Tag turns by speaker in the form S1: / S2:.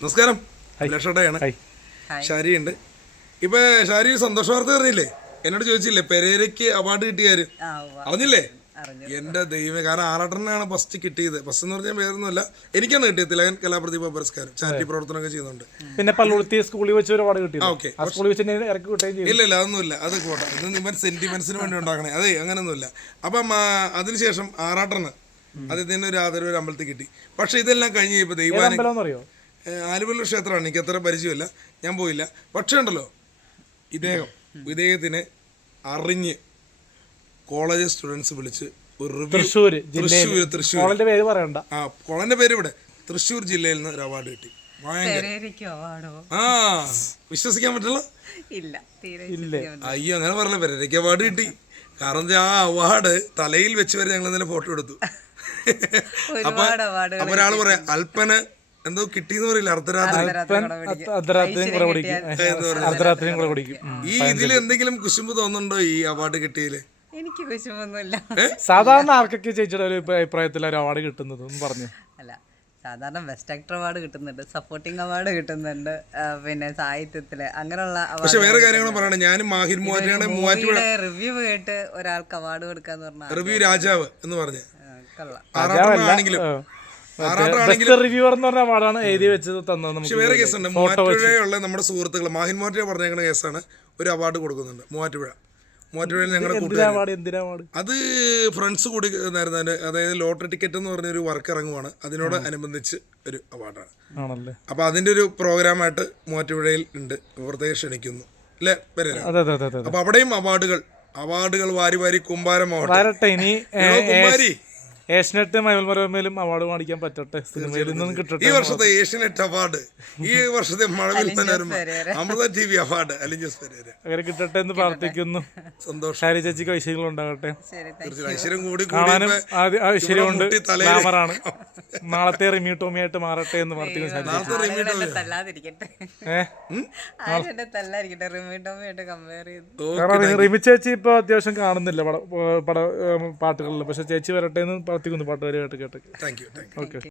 S1: നമസ്കാരം, ലക്ഷട്ടയാണ്. ഷാരിയുണ്ട്. ഇപ്പൊ ഷാരി സന്തോഷ വാർത്ത അറിഞ്ഞില്ലേ? എന്നോട് ചോദിച്ചില്ലേ പെരേരയ്ക്ക് അവാർഡ് കിട്ടിയാര്? അറിഞ്ഞില്ലേ? എന്റെ ദൈവം, കാരണം ആറാട്ടനാണ് ഫസ്റ്റ് കിട്ടിയത്. ഫസ്റ്റ് എന്ന് പറഞ്ഞാൽ വേറൊന്നുമല്ല, എനിക്കാണ് കിട്ടിയത് തിലകൻ കലാപ്രതിഭ പുരസ്കാരം. ചാരിറ്റി പ്രവർത്തനമൊക്കെ ചെയ്യുന്നുണ്ട്.
S2: പിന്നെ പള്ളുരുത്തി സ്കൂളിൽ വെച്ച് ഒരുപാട് കിട്ടി.
S1: ഓക്കെ, ഇല്ല അതൊന്നുമില്ല, അത് പോട്ടെ. ഇത് ഇവൻ സെന്റിമെന്റ്സിന് വേണ്ടി ഉണ്ടാക്കണേ. അതെ, അങ്ങനൊന്നുമില്ല. അപ്പം അതിനുശേഷം ആറാട്ടന് അദ്ദേഹത്തിന് ഒരു ആദരവ് ഒരു അമ്പലത്തിൽ കിട്ടി. പക്ഷെ ഇതെല്ലാം കഴിഞ്ഞ് ഇപ്പൊ ദൈവാനുഗ്രഹം ആലുവല്ലൂർ ക്ഷേത്രമാണ്, എനിക്ക് അത്ര പരിചയമില്ല, ഞാൻ പോയില്ല. പക്ഷേ ഉണ്ടല്ലോ, ഇദ്ദേഹത്തിനെ അറിഞ്ഞ് കോളേജ് സ്റ്റുഡൻസ് വിളിച്ച് ഒരു റിവ്യൂ, കോളേജിന്റെ പേര് ഇവിടെ തൃശ്ശൂർ ജില്ലയിൽ നിന്ന് ഒരു അവാർഡ് കിട്ടി. വിശ്വസിക്കാൻ പറ്റില്ല. അയ്യോ, അങ്ങനെ പറഞ്ഞ പെരേരയ്ക്ക് അവാർഡ് കിട്ടി. കാരണം ആ അവാർഡ് തലയിൽ വെച്ച് വരെ ഞങ്ങൾ ഇന്നലെ ഫോട്ടോ എടുത്തു. അപ്പൊ ഒരാള് പറയാം അല്പന് എന്തോ കിട്ടിയെന്ന് പറയില്ല, ഈ ഇതിൽ എന്തെങ്കിലും കുശുമ്പ് തോന്നുന്നുണ്ടോ ഈ അവാർഡ് കിട്ടിയില്?
S3: എനിക്ക് കുശുമ്പൊന്നുമില്ല.
S2: സാധാരണ ആർക്കൊക്കെ ചേച്ചിയുടെ ഒരു അഭിപ്രായത്തിൽ ഒരു അവാർഡ് കിട്ടുന്നത് പറഞ്ഞു?
S3: അല്ല, സാധാരണ ബെസ്റ്റ് ആക്ടർ അവാർഡ് കിട്ടുന്നുണ്ട്, സപ്പോർട്ടിംഗ് അവാർഡ് കിട്ടുന്നുണ്ട്, പിന്നെ സാഹിത്യത്തില് അങ്ങനെയുള്ള.
S1: പക്ഷെ വേറെ കാര്യങ്ങളും പറയണം. ഞാനും മാഹിർ മൂവാറ്റുപുഴ
S3: റിവ്യൂ കേട്ട് ഒരാൾക്ക് അവാർഡ് കൊടുക്കാന്ന് പറഞ്ഞാൽ
S1: റിവ്യൂ രാജാവ് എന്ന് പറഞ്ഞ പക്ഷെ വേറെ കേസുണ്ട്. മൂവാറ്റുപുഴയുള്ള നമ്മുടെ സുഹൃത്തുക്കൾ മാഹിൻ മൂവാറ്റുപുഴ പറഞ്ഞേക്കുന്ന കേസാണ്, ഒരു അവാർഡ് കൊടുക്കുന്നുണ്ട്. മൂവാറ്റുപുഴയിൽ ഞങ്ങളുടെ കൂട്ടുകാർ അത് ഫ്രണ്ട്സ് കൂടി നേരുന്നതിന്, അതായത് ലോട്ടറി ടിക്കറ്റ് എന്ന് പറഞ്ഞൊരു വർക്ക് ഇറങ്ങുവാണ്, അതിനോട് അനുബന്ധിച്ച് ഒരു അവാർഡാണ്. അപ്പൊ അതിന്റെ ഒരു പ്രോഗ്രാമായിട്ട് മൂവാറ്റുപുഴയിൽ ഉണ്ട്, പ്രത്യേകം ക്ഷണിക്കുന്നു അല്ലേ പെരേര? അപ്പൊ അവിടെയും അവാർഡുകൾ വാരി വാരി കുമ്പാരമാവട്ടെ. കുമ്പാരി
S2: ഏഷ്യനെറ്റ് മഴവിൽമനോരമയിലും അവാർഡ് മേടിക്കാൻ പറ്റട്ടെ, സിനിമയിൽ നിന്നും കിട്ടട്ടെ.
S1: ഈ വർഷത്തെ ഏഷ്യനെറ്റ് അവാർഡ്, ഈ വർഷത്തെ മഴവിൽ മനോരമ, അമൃത TV അവാർഡ് അലിൻ പെരേര
S2: അങ്ങനെ കിട്ടട്ടെ എന്ന് പ്രാർത്ഥിക്കുന്നു.
S1: സന്തോഷം.
S2: ഷാരി ചേച്ചിക്ക് ഐശ്വര്യങ്ങൾ ഉണ്ടാകട്ടെ.
S1: ഐശ്വര്യം കൂടി
S2: കാണാനും ഐശ്വര്യമുണ്ട്, ഗ്ലാമറാണ്. നാളത്തെ റിമി ടോമിയായിട്ട് മാറട്ടെ എന്ന് പ്രാർത്ഥിക്കുന്നു. കാരണം റിമി ചേച്ചി ഇപ്പൊ അത്യാവശ്യം കാണുന്നില്ല പാട്ടുകളിൽ, പക്ഷെ ചേച്ചി വരട്ടെ എന്ന് പ്രാർത്ഥിക്കുന്നു. പാട്ടുകാരി കേട്ട്
S1: താങ്ക് യു.
S2: ഓക്കെ.